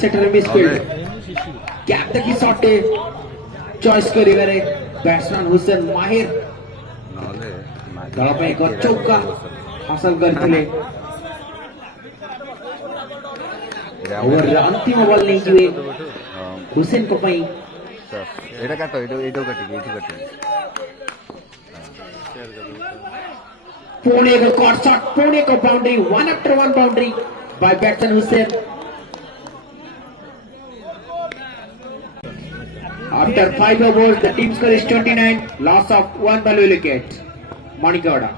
Shutter misfield क्या की shot choice करिवे बैट्समैन हुसैन माहिर दल एक चौका हासिल करथिले ओवर अंतिम बॉल नहीं हुए हुसैन को पई एटा काटो एटो काटी पुणे का कॉट शॉट पुणे का boundary one after one boundary by batsman Hussain. After 5 overs, the team score is 29, loss of 1 valuable wicket. Manikawada.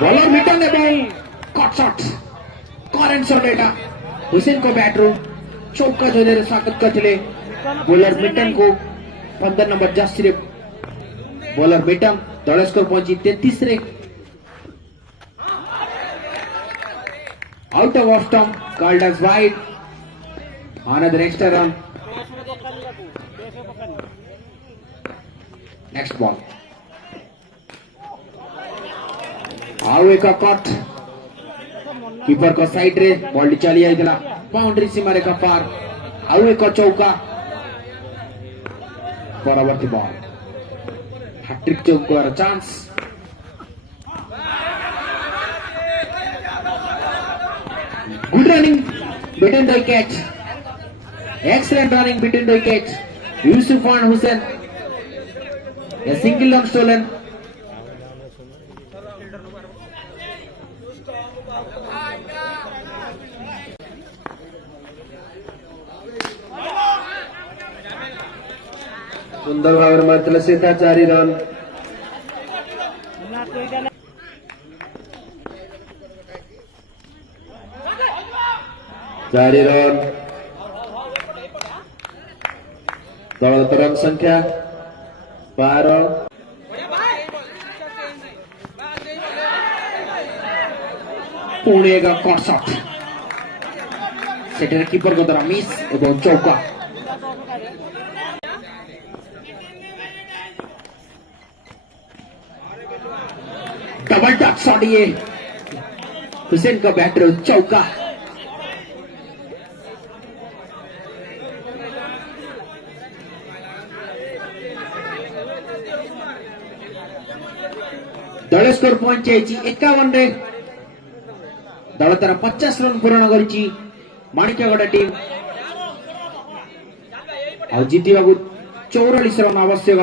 Bowler return the ball, caught shot, current shot eta. Hussain को bat रो चौका जो दे स्वागत करथिले bowler Mitton को 15 number jersey रे bowler Mitton दल स्कोर पहुंची 33 रे out off stump called edge wide another extra run next ball आउ एक कट कीपर को साइड रे बॉल चली जाइतला बाउंड्री सीमा रेखा पार आउ एक चौका परवर्ती बॉल हैट्रिक चौकार chance good running between the wickets excellent running between the wickets Yusuf and Hussain a single run stolen सुंदर भाव मारतला सीधा 4 रन दल रन संख्या 12 पुणे का कट शॉट सेटर कीपर को द्वारा मिस एवं चौका डबल टच शॉट ये हुसैन का बैटर चौका दल स्कोर पहुंचे 51 रे दल तार 50 रन पूर्ण करिछि माणिक्यगढ़ टीम आ जीतिबा को 44 रन आवश्यक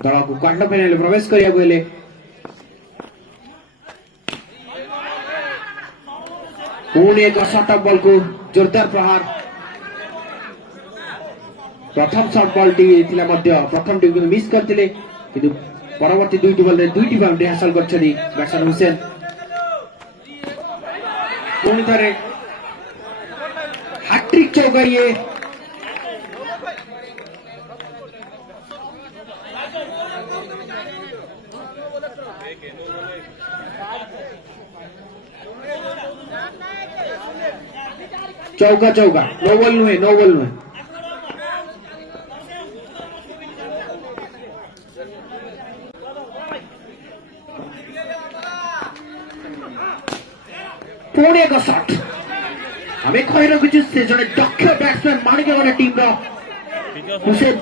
दल को क्वार्टर फाइनल प्रवेश करिया गले पुणे का शॉट ऑफ बॉल को जोरदार प्रहार प्रथम शॉट बॉल टी थिला मध्य प्रथम टी मिस करथिले किंतु परवर्ती दुईटी बॉल रे दुईटी बाउंड्री हासिल करछथि बैट्समैन हुसैन पुणी थरे हैट्रिक चौका ये चौका चौका नो बॉल नुहे पुणे का शॉट हमें कही रखी से जड़े दक्ष बैट्समैन माणिक्यगढ़ टीम हुसैन